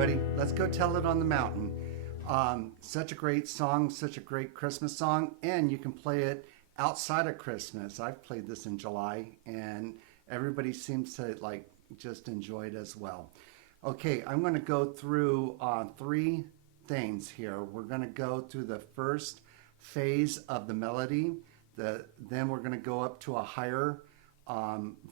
everybody. Let's go tell it on the mountain. Such a great song, such a great Christmas song, and you can play it outside of Christmas. I've played this in July, and everybody seems to just enjoy it as well. Okay, I'm going to go through three things here. We're going to go through the first phase of the melody. Then we're going to go up to a higher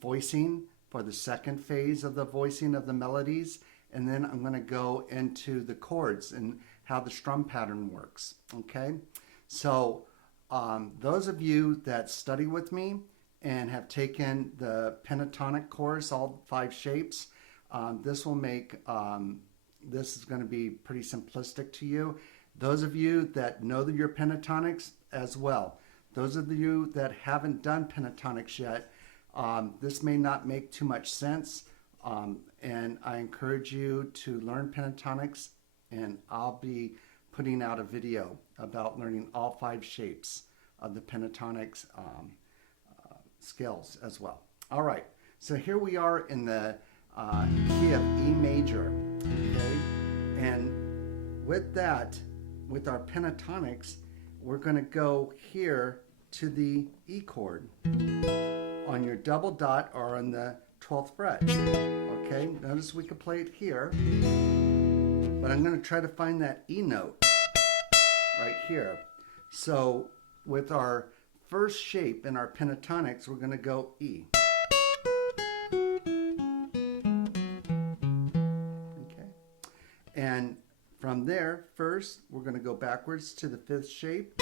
voicing for the second phase of the voicing of the melodies. And then I'm going to go into the chords and how the strum pattern works. Okay, so those of you that study with me and have taken the pentatonic course, all 5 shapes, this will make this is going to be pretty simplistic to you. Those of you that know your pentatonics as well, those of you that haven't done pentatonics yet, this may not make too much sense. And I encourage you to learn pentatonics, and I'll be putting out a video about learning all 5 shapes of the pentatonics scales as well. All right, so here we are in the key of E major, okay? And with that, with our pentatonics, we're going to go here to the E chord on your double dot or on the 12th fret. Okay, notice we could play it here, but I'm going to try to find that E note right here. So with our first shape in our pentatonics, we're going to go E. Okay, and from there, first we're going to go backwards to the 5th shape,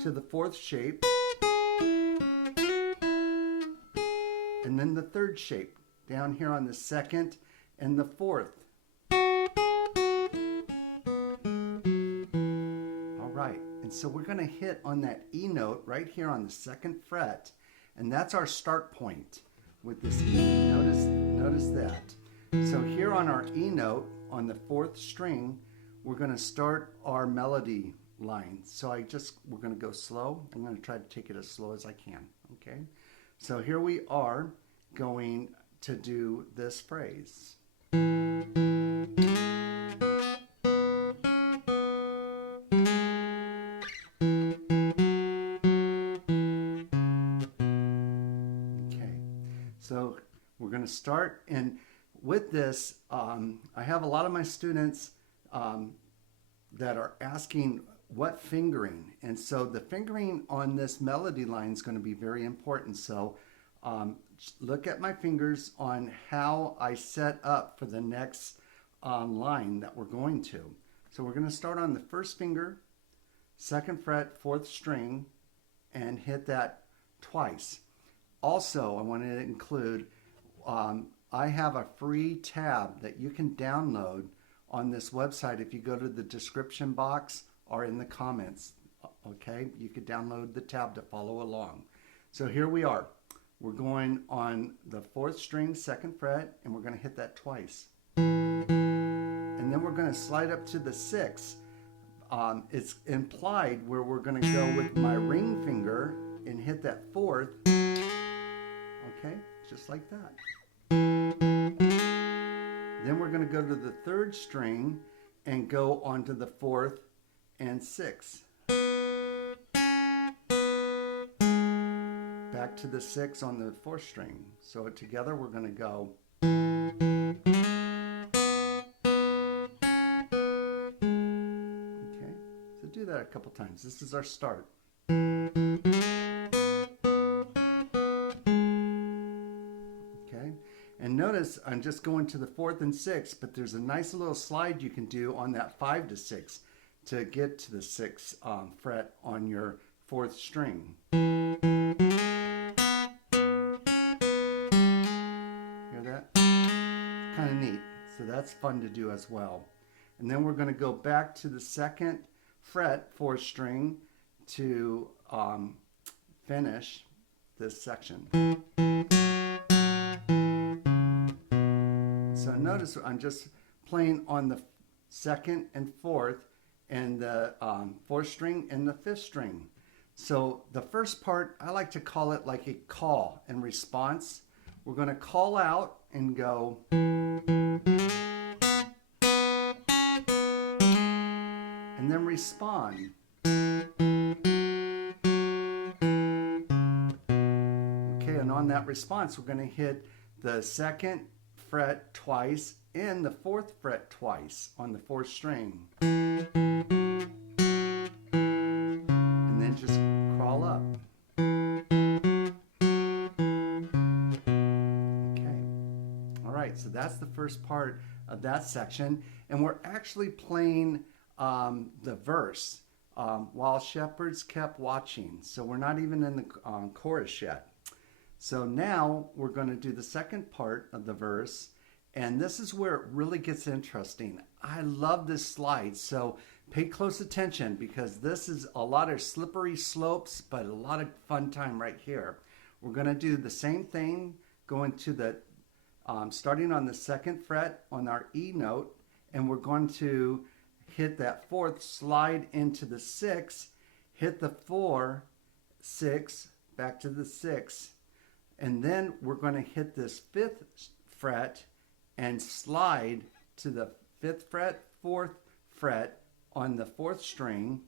to the 4th shape, and then the 3rd shape down here on the 2nd and the 4th. All right, and so we're going to hit on that E note right here on the 2nd fret, and that's our start point with this E. Notice that. So here on our E note on the 4th string, we're going to start our melody line. So we're going to go slow. I'm going to try to take it as slow as I can. Okay. So here we are going to do this phrase. Okay. So we're going to start, and with this, I have a lot of my students that are asking what fingering, and so the fingering on this melody line is going to be very important. So look at my fingers on how I set up for the next line that we're going to. So we're going to start on the 1st finger, 2nd fret, 4th string, and hit that twice. Also, I want to include, I have a free tab that you can download on this website if you go to the description box or in the comments. Okay, you could download the tab to follow along. So here we are. We're going on the 4th string, 2nd fret, and we're going to hit that twice. And then we're going to slide up to the 6th. It's implied where we're going to go with my ring finger and hit that 4th. Okay, just like that. Then we're going to go to the 3rd string and go onto the 4th and 6th. Back to the 6th on the 4th string. So together we're going to go. Okay, so do that a couple times. This is our start. Okay, and notice I'm just going to the 4th and 6th, but there's a nice little slide you can do on that 5 to 6 to get to the 6th fret on your 4th string. Hear that? Kind of neat. So that's fun to do as well. And then we're going to go back to the 2nd fret, 4th string, to finish this section. So notice I'm just playing on the 2nd and 4th, and the 4th string and the 5th string. So the first part, I like to call it like a call and response. We're going to call out and go. And then respond. Okay, and on that response, we're going to hit the 2nd fret twice and the 4th fret twice on the 4th string. And then just crawl up. Okay. All right, so that's the first part of that section. And we're actually playing the verse, while shepherds kept watching. So we're not even in the chorus yet. So now we're going to do the second part of the verse, and this is where it really gets interesting. I love this slide, so pay close attention because this is a lot of slippery slopes, but a lot of fun time right here. We're going to do the same thing, going to the, starting on the 2nd fret on our E note, and we're going to hit that 4th, slide into the 6th, hit the 4, 6, back to the 6, and then we're going to hit this 5th fret and slide to the 5th fret, 4th fret on the 4th string,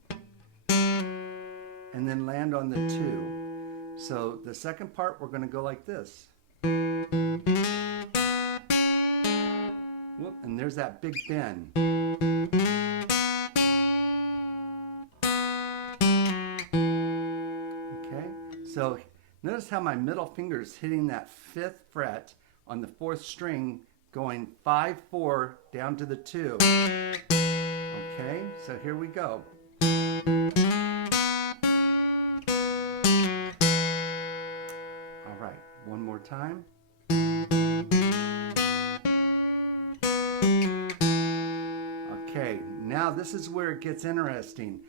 and then land on the 2. So the second part, we're going to go like this. Whoop, and there's that big bend. Okay, so notice how my middle finger is hitting that 5th fret on the 4th string, going 5, 4 down to the 2. Okay, so here we go. All right, one more time. Okay, now this is where it gets interesting.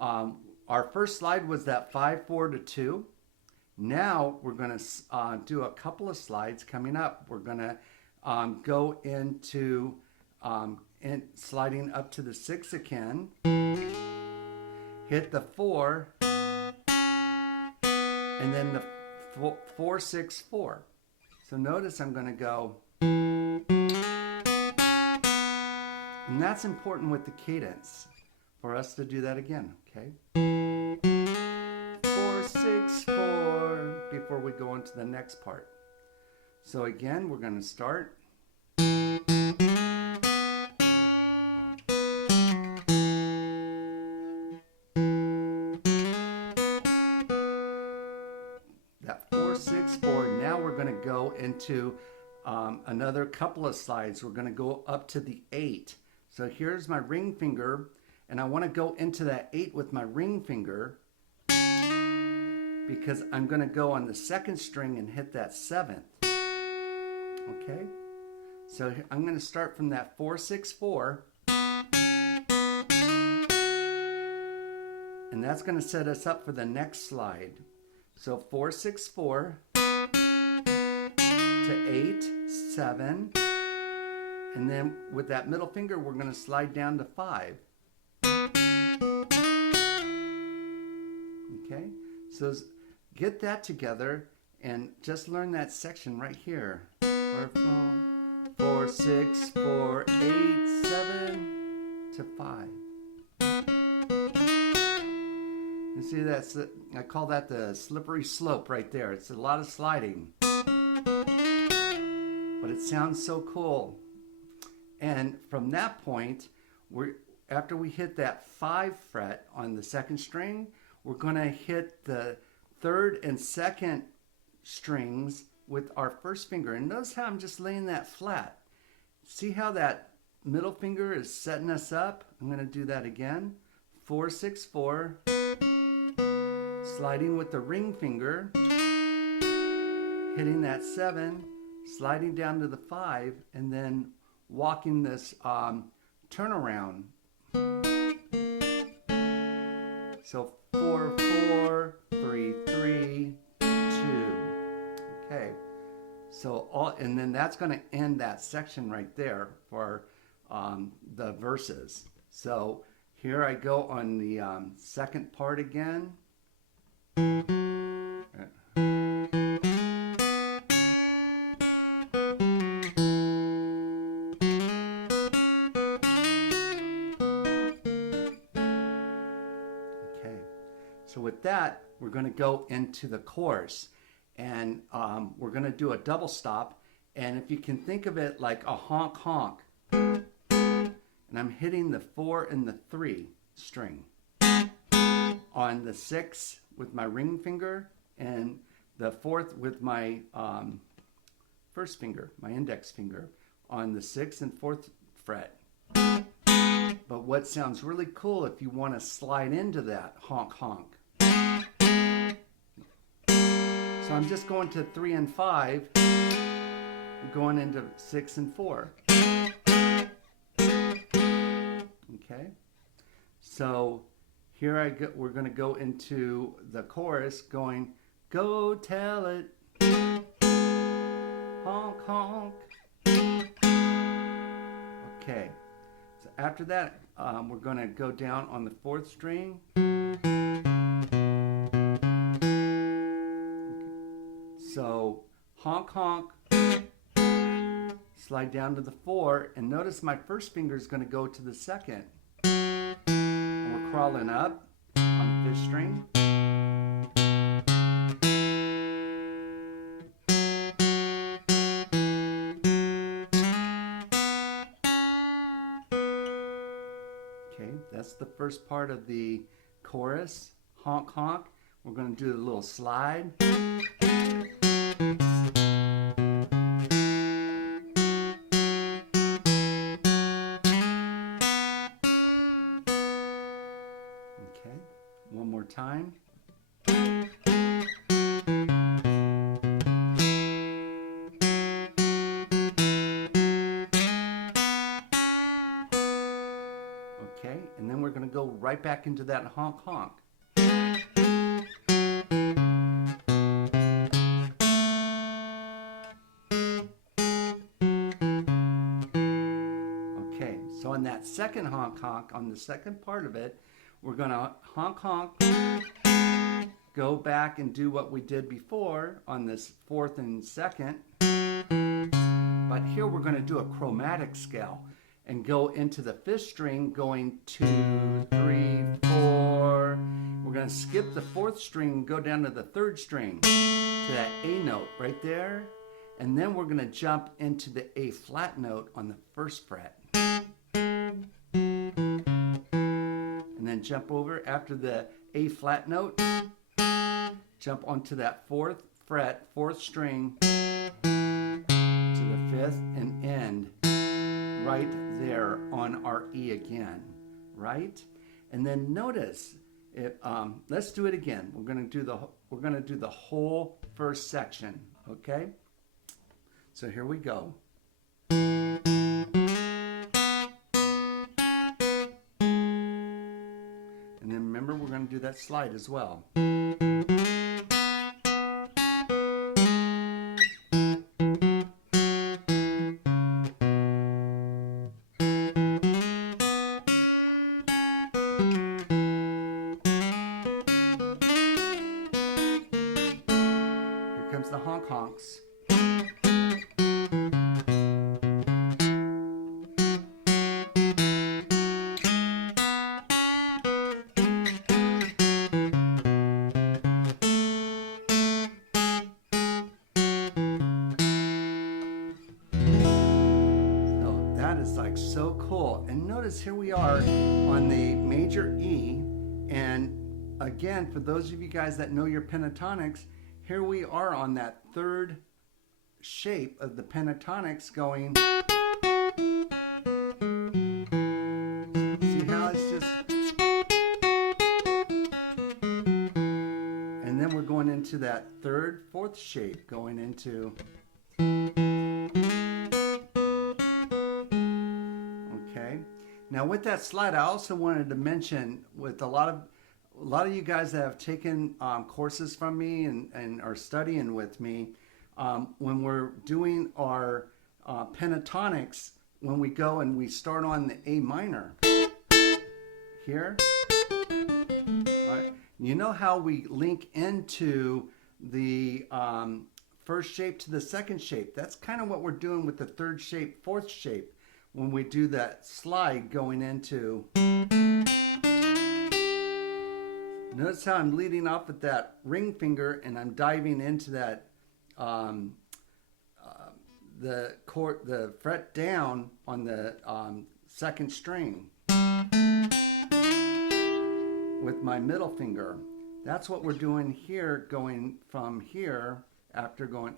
Our first slide was that 5, 4 to 2. Now we're going to do a couple of slides coming up. We're going to go into sliding up to the 6 again, hit the 4, and then the 4, 6, 4. So notice I'm going to go, and that's important with the cadence for us to do that again, okay? 4, 6, 4, before we go into the next part. So again, we're going to start. That 4, 6, 4. Now we're going to go into another couple of slides. We're going to go up to the 8. So here's my ring finger, and I want to go into that 8 with my ring finger because I'm going to go on the 2nd string and hit that 7th. Okay, so I'm going to start from that 4, 6, 4, and that's going to set us up for the next slide. So 4, 6, 4 to 8, 7, and then with that middle finger we're going to slide down to 5. Okay, so get that together and just learn that section right here. 4, 6, 4, 8, 7 to 5. You see that's I call that the slippery slope right there. It's a lot of sliding, but it sounds so cool. And from that point, after we hit that 5 fret on the 2nd string, we're going to hit the 3rd and 2nd strings with our 1st finger. And notice how I'm just laying that flat. See how that middle finger is setting us up? I'm going to do that again. 4, 6, 4. Sliding with the ring finger. Hitting that 7. Sliding down to the 5. And then walking this turnaround. So 4, 4, 3, 3, 2. Okay. So and then that's going to end that section right there for the verses. So here I go on the second part again. with that, we're going to go into the chorus, and we're going to do a double stop. And if you can think of it like a honk honk, and I'm hitting the 4 and the 3 string on the 6 with my ring finger, and the 4th with my first finger, my index finger, on the 6th and 4th fret. But what sounds really cool if you want to slide into that honk honk. So I'm just going to 3 and 5, going into 6 and 4. Okay, so here I go. We're going to go into the chorus, going, go tell it, honk honk. Okay, so after that, we're going to go down on the 4th string. Okay. So honk honk, slide down to the 4, and notice my first finger is going to go to the 2nd. And we're crawling up on the 5th string. Okay, that's the first part of the chorus, honk honk. We're going to do a little slide. Okay, one more time. Okay, and then we're going to go right back into that honk honk. Okay, so on that second honk honk, on the second part of it, we're going to honk honk, go back and do what we did before on this 4th and 2nd. But here we're going to do a chromatic scale and go into the 5th string, going 2, 3, 4. We're going to skip the 4th string and go down to the 3rd string, to that A note right there. And then we're going to jump into the A flat note on the 1st fret. And then jump over after the A flat note, jump onto that 4th fret, 4th string, to the 5th, and end right there on our E again, right? And then notice it. Let's do it again. We're going to do the whole first section. Okay. So here we go. And then remember, we're going to do that slide as well. Comes the honk honks. So that is like so cool. And notice here we are on the major E, and again, for those of you guys that know your pentatonics, here we are on that 3rd shape of the pentatonics going. See how it's just. And then we're going into that 3rd, 4th shape, going into. Okay. Now with that slide, I also wanted to mention, with a lot of you guys that have taken courses from me and are studying with me, when we're doing our pentatonics, when we go and we start on the A minor here, right, you know how we link into the 1st shape to the 2nd shape? That's kind of what we're doing with the 3rd shape, 4th shape, when we do that slide going into. Notice how I'm leading off with that ring finger and I'm diving into that the fret down on the second string with my middle finger. That's what we're doing here, going from here after going.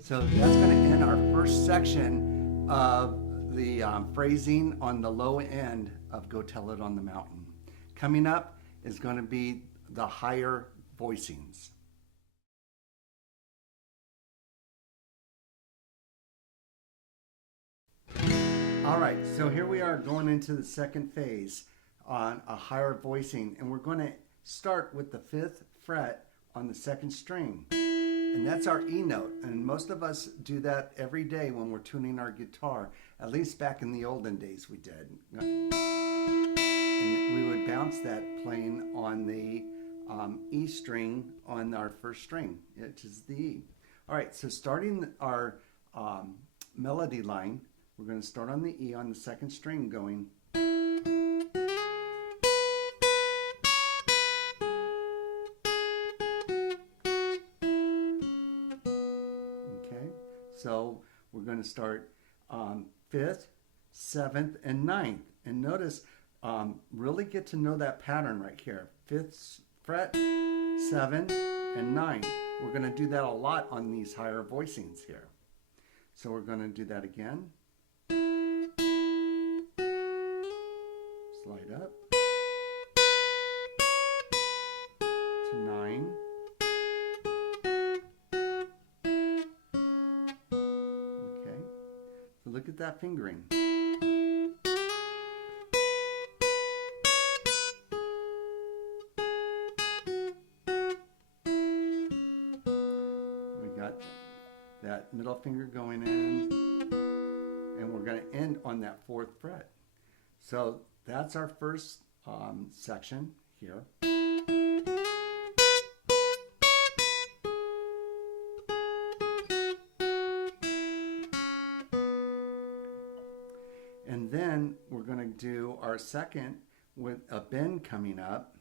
So that's going to end our first section of the phrasing on the low end of Go Tell It on the Mountain. Coming up is going to be the higher voicings. All right, so here we are going into the second phase on a higher voicing, and we're going to start with the 5th fret on the second string. And that's our E note, and most of us do that every day when we're tuning our guitar. At least back in the olden days we did. And we would bounce that playing on the E string on our first string, which is the E. All right, so starting our melody line, we're going to start on the E on the second string going. So we're going to start 5th, 7th, and 9th. And notice, really get to know that pattern right here. 5th fret, 7, and 9. We're going to do that a lot on these higher voicings here. So we're going to do that again. Slide up to 9. Look at that fingering. We got that middle finger going in, and we're going to end on that 4th fret. So that's our first section here. And then we're going to do our second with a bend coming up.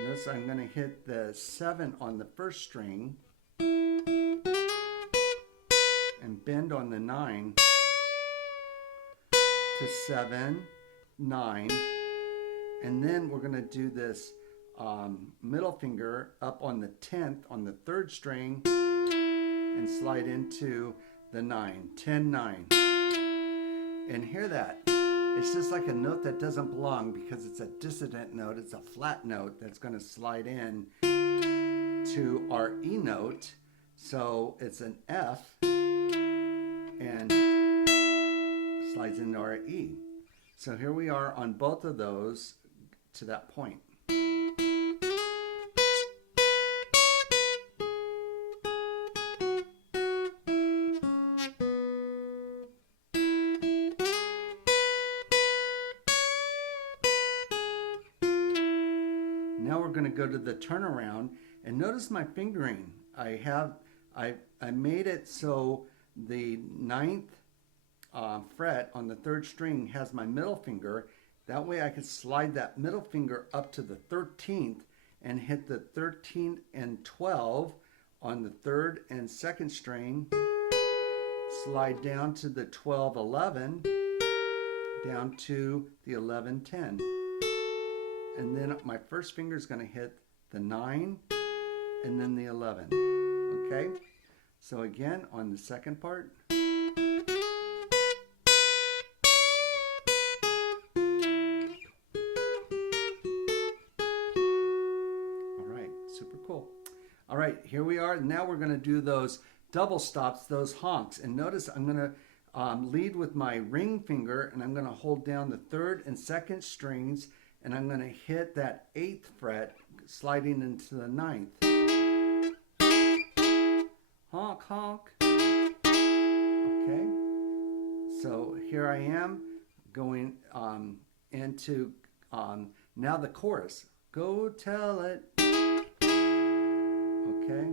Notice I'm going to hit the 7 on the first string and bend on the 9 to 7, 9. And then we're going to do this middle finger up on the 10th on the 3rd string and slide into the 9, 10, 9. And hear that. It's just like a note that doesn't belong because it's a dissonant note. It's a flat note that's going to slide in to our E note. So it's an F and slides into our E. So here we are on both of those to that point. Now we're going to go to the turnaround, and notice my fingering. I made it so the 9th fret on the 3rd string has my middle finger. That way I could slide that middle finger up to the 13th and hit the 13th and 12 on the 3rd and 2nd string. Slide down to the 12, 11, down to the 11, 10. And then my first finger is going to hit the 9 and then the 11. Okay? So again, on the second part. All right, super cool. All right, here we are. Now we're going to do those double stops, those honks. And notice I'm going to lead with my ring finger, and I'm going to hold down the 3rd and 2nd strings, and I'm going to hit that 8th fret, sliding into the 9th. Honk, honk. Okay. So here I am going into now the chorus. Go tell it. Okay.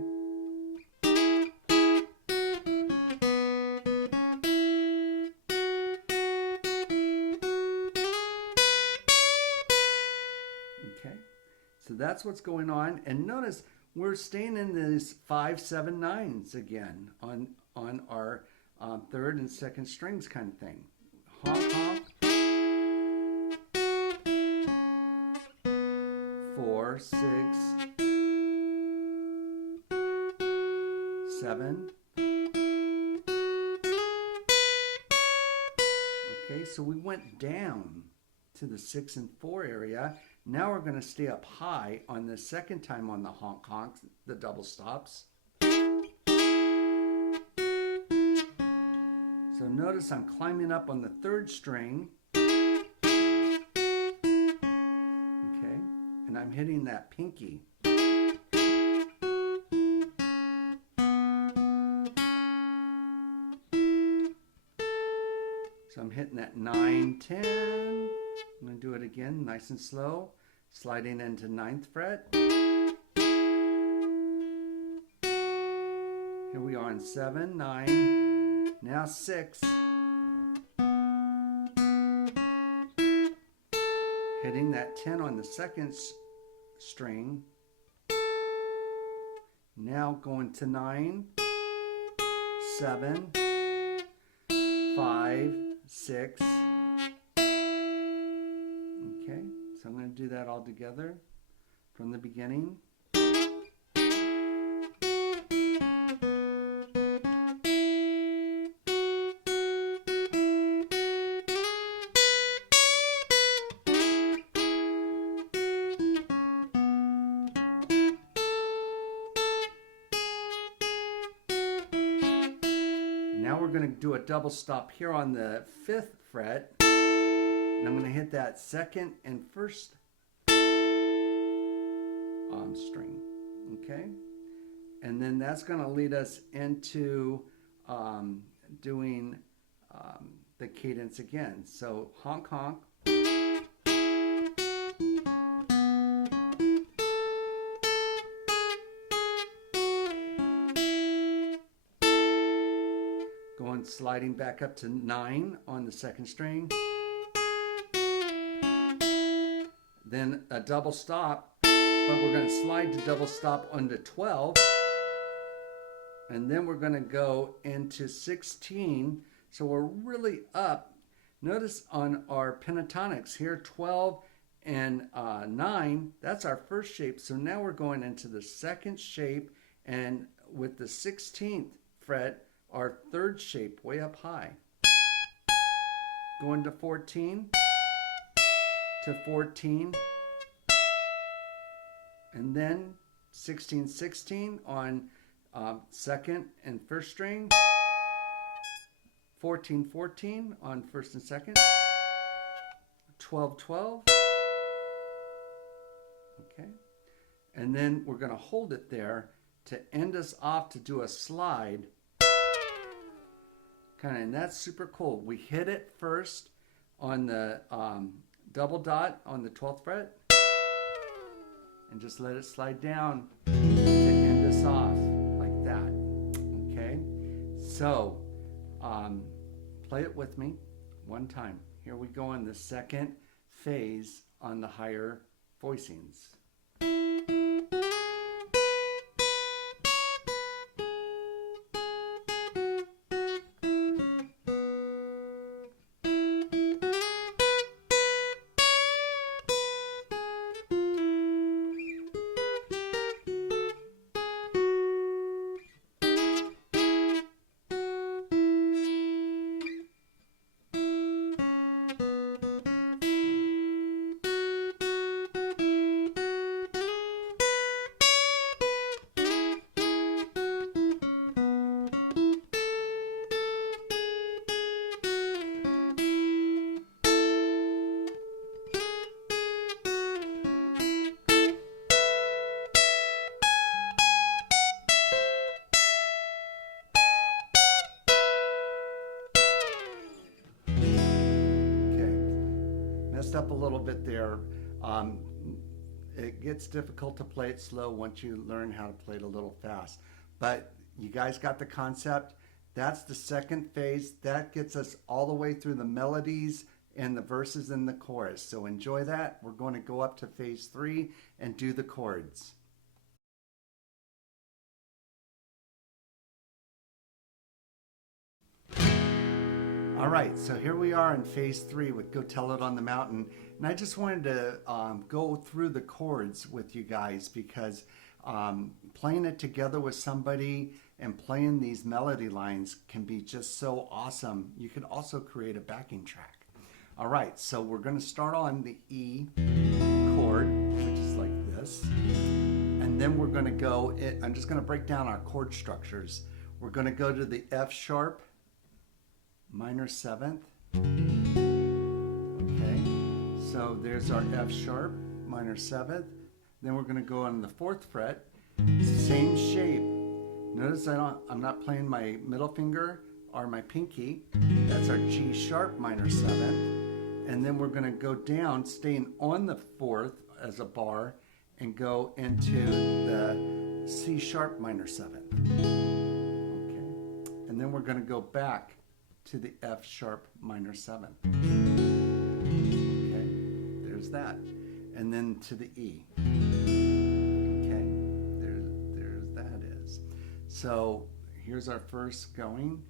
Okay, so that's what's going on. And notice we're staying in these 5, 7, 9s again on our third and second strings kind of thing. Honk, honk. 4, 6, 7. Okay, so we went down to the 6 and 4 area. Now we're going to stay up high on the second time on the honk honk, the double stops. So notice I'm climbing up on the third string. Okay, and I'm hitting that pinky. So I'm hitting that 9, 10. I'm going to do it again, nice and slow. Sliding into 9th fret. Here we are on 7, 9, now 6. Hitting that 10 on the second string. Now going to 9, 7, 5, 6. Okay, so I'm going to do that all together from the beginning. Now we're going to do a double stop here on the 5th fret. And I'm going to hit that second and first string. Okay? And then that's going to lead us into doing the cadence again. So honk honk. Going sliding back up to 9 on the second string. Then a double stop, but we're going to slide to double stop onto 12. And then we're going to go into 16. So we're really up. Notice on our pentatonics here, 12 and 9, that's our first shape. So now we're going into the second shape, and with the 16th fret, our third shape way up high. Going to 14, to 14, and then 16, 16 on second and first string, 14, 14 on first and second, 12, 12, okay, and then we're going to hold it there to end us off to do a slide, kind of, and that's super cool. We hit it first on the double dot on the 12th fret, and just let it slide down to end us off like that. Okay, so play it with me one time. Here we go in the second phase on the higher voicings. Up a little bit there. It gets difficult to play it slow once you learn how to play it a little fast, but you guys got the concept. That's the second phase. That gets us all the way through the melodies and the verses in the chorus. So enjoy that. We're going to go up to phase 3 and do the chords. All right, so here we are in phase 3 with Go Tell It on the Mountain. And I just wanted to go through the chords with you guys because playing it together with somebody and playing these melody lines can be just so awesome. You can also create a backing track. All right, so we're going to start on the E chord, which is like this. And then we're going to go, I'm just going to break down our chord structures. We're going to go to the F sharp, minor 7th. Okay, so there's our F sharp, minor 7th. Then we're going to go on the 4th fret, same shape. Notice I'm not playing my middle finger or my pinky. That's our G sharp, minor 7th. And then we're going to go down, staying on the 4th as a bar, and go into the C sharp, minor 7th. Okay, and then we're going to go back to the F sharp, minor 7th. Okay, there's that. And then to the E. Okay, there's that is. So here's our first going.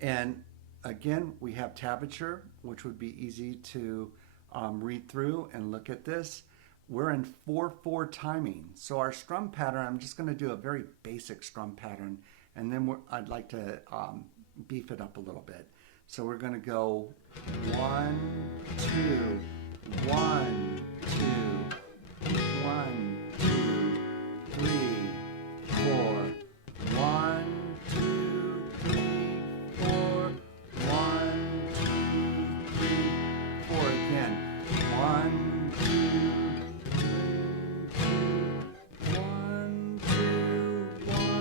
And again, we have tablature, which would be easy to read through and look at this. We're in 4/4 timing. So our strum pattern, I'm just going to do a very basic strum pattern, and then I'd like to beef it up a little bit. So we're going to go 1, 2, 1, 2, 1, 2, 3, 4. 1, 2, 3, 4. 1, 2, 3, 4 again. 1, 2, 3, 1, 2, 1,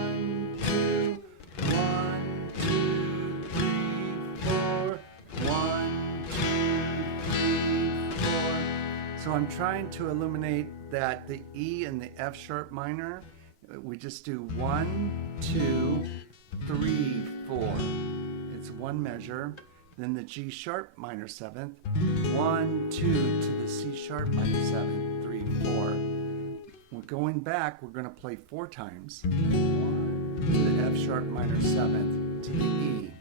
2, 1, 2, 3, 4. 1, 2, 3, 4. So I'm trying to illuminate that the E and the F sharp minor, we just do 1, 2, 3, 4. It's one measure. Then the G sharp minor 7th, 1, 2 to the C sharp minor 7th, 3, 4. We're going back, we're going to play 4 times. 1 to the F sharp minor 7th to the E.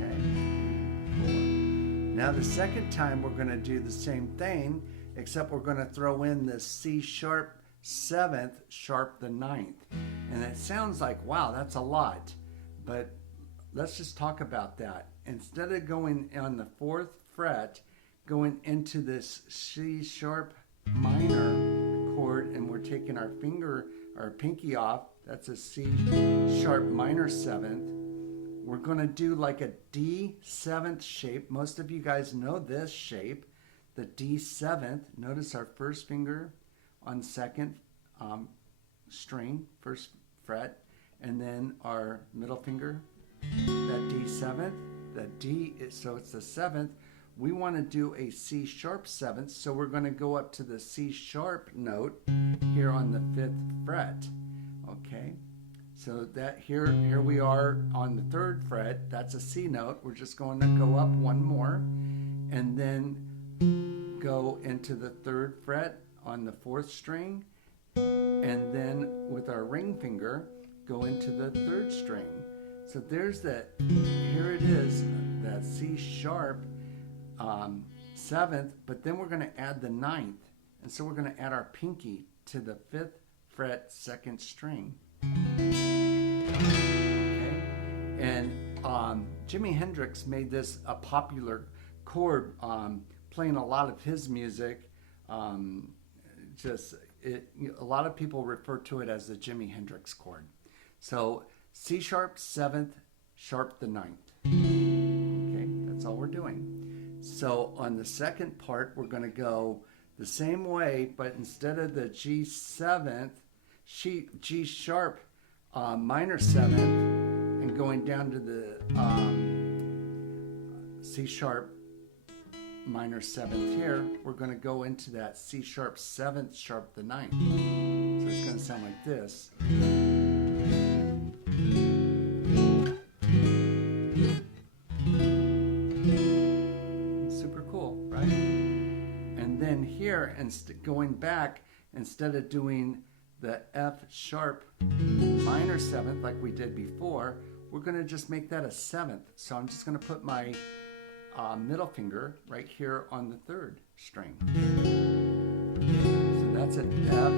Okay, 4. Now the second time we're going to do the same thing, except we're going to throw in the C sharp 7th, sharp the 9th. And it sounds like, wow, that's a lot. But let's just talk about that. Instead of going on the 4th fret, going into this C sharp minor chord, and we're taking our finger, our pinky off, that's a C sharp minor 7th. We're going to do like a D 7th shape. Most of you guys know this shape, the D 7th. Notice our first finger on 2nd string, 1st fret, and then our middle finger, that D 7th. The D is, so it's the 7th. We want to do a C sharp 7th, so we're going to go up to the C sharp note here on the 5th fret. Okay, so that here we are on the 3rd fret. That's a C note. We're just going to go up one more, and then go into the 3rd fret on the 4th string, and then with our ring finger go into the 3rd string. So there's that, here it is, that C sharp 7th, but then we're going to add the 9th. And so we're going to add our pinky to the 5th fret 2nd string. Okay? And Jimi Hendrix made this a popular chord, playing a lot of his music. A lot of people refer to it as the Jimi Hendrix chord. So C sharp 7th, sharp the 9th. Okay, that's all we're doing. So on the second part, we're going to go the same way, but instead of the G 7th, G sharp minor 7th, and going down to the C sharp minor 7th here, we're going to go into that C sharp 7th, sharp the 9th. So it's going to sound like this. Super cool. here and going back, instead of doing the F sharp minor 7th like we did before, we're going to just make that a 7th. So I'm just going to put my middle finger right here on the 3rd string. So that's an F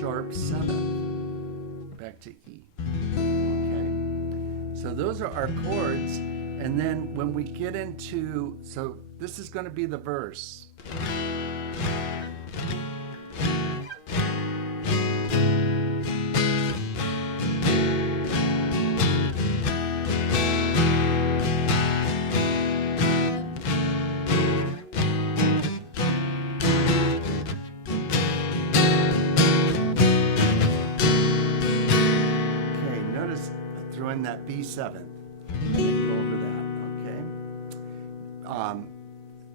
sharp 7th. Back to E. Okay. So those are our chords. And then when we get into, so this is going to be the verse. In that B7th. Go over that, okay?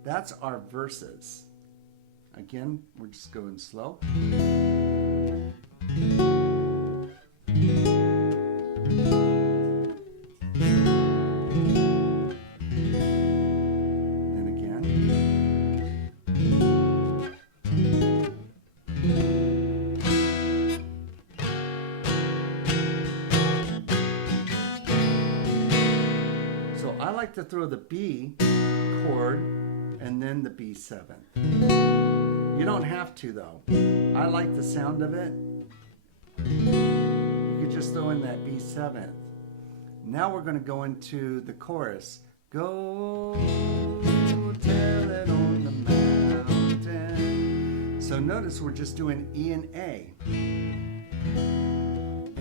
That's our verses. Again, we're just going slow. Then again. I like to throw the B chord and then the B7. You don't have to though. I like the sound of it. You could just throw in that B7. Now we're going to go into the chorus. Go tell it on the mountain. So notice we're just doing E and A.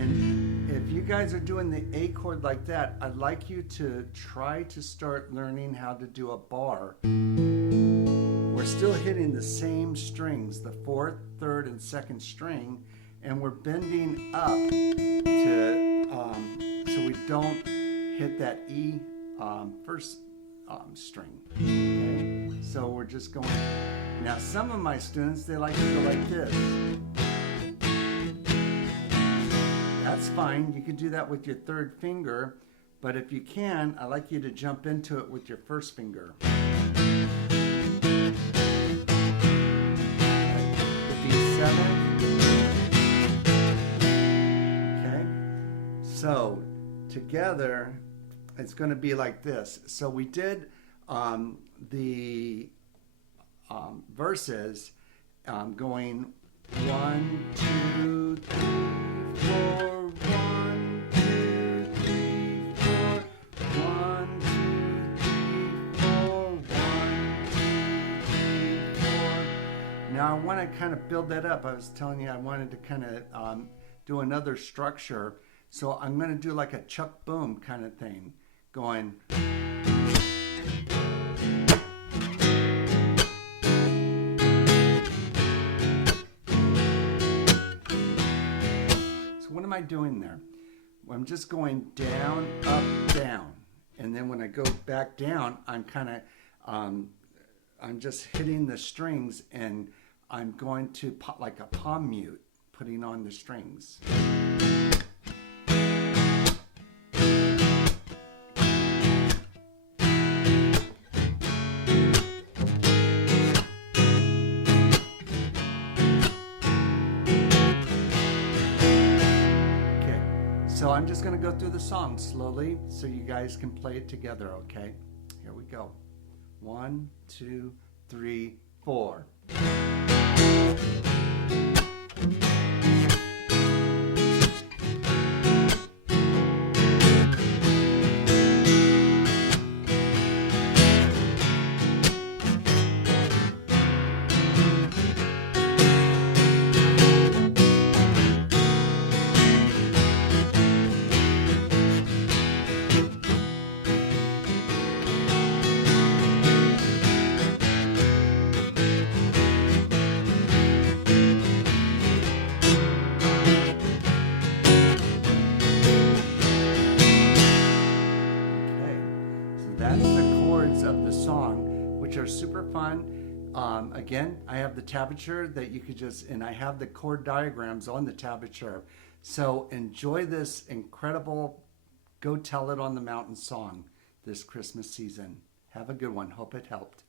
And if you guys are doing the A chord like that, I'd like you to try to start learning how to do a bar. We're still hitting the same strings, the 4th, 3rd, and 2nd string, and we're bending up to so we don't hit that E first string. Okay? So we're just going. Now some of my students, they like to go like this. That's fine. You can do that with your 3rd finger, but if you can, I like you to jump into it with your 1st finger. The B7. Okay. So together, it's going to be like this. So we did the verses going 1, 2, 3, 4. 1, 2, 3, 4. 1, 2, 3, 4. 1, 2, 3, 4. Now I want to kind of build that up. I was telling you I wanted to kind of do another structure. So I'm going to do like a Chuck Boom kind of thing, going. What am I doing there? Well, I'm just going down, up, down. And then when I go back down, I'm kind of, I'm just hitting the strings and I'm going to pop like a palm mute, putting on the strings. So I'm just going to go through the song slowly so you guys can play it together, okay? Here we go. 1, 2, 3, 4. That's the chords of the song, which are super fun. Again, I have the tablature that you could just, and I have the chord diagrams on the tablature. So enjoy this incredible Go Tell It on the Mountain song this Christmas season. Have a good one. Hope it helped.